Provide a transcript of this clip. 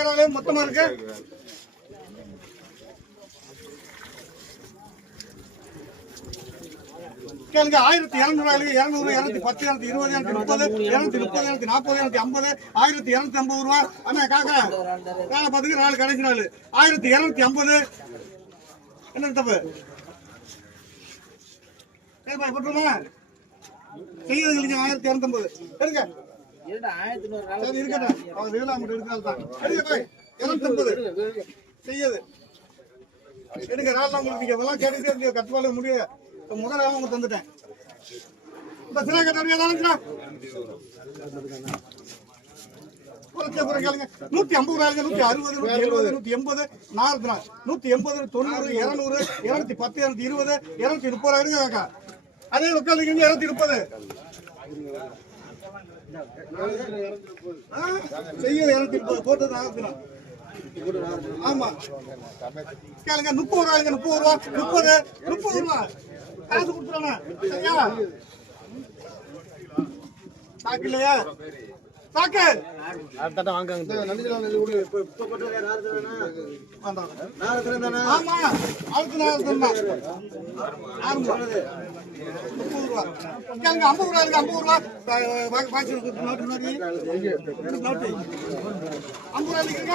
கேக்குறாங்களே மொத்தமா இருக்கு. கேளுங்க 1200 200 210 220 230 230 240 250 1250 ரூபா. அண்ணா காக்கா வேலை பார்த்துக்கு நாலு கடைசி நாள் 1250. என்ன தப்பு போட்டுருமா செய்யறது இல்லைங்க. 1250 எடுங்க. சரி இருக்கட்டும். அவங்க வீலாமட்டு இருக்காதான் எடுங்க போய் 250 செய்யுது எடுங்க. நாள் உங்களுக்கு நீங்க இதெல்லாம் கேட்டுக்கிட்டே இருந்தீங்க. கட்டுவால முடிய முதல்ல அவங்க தந்துட்டேன். இந்த சின்ன கட்ட தானுங்களா 150 150 160 170 180 நாலு 180 90 200 210 220 230 காக்கா. அதே லொக்கால் 230 செய்ய 230 போட்டது ஆகுதுண்ணா. ஆமா கேளுங்க 30 ரூபாய்ங்க 30 ரூபா காசு கொடுத்துறானே சரியா? சாக்கு இல்லையா? சாக்கு வாங்க. ஆமா அதுக்கு நான் 30 ரூபா கேளுங்க. 50 ரூபா இருக்கு. 50 ரூபா நோட்டு 50 ரூபா இருக்குங்க.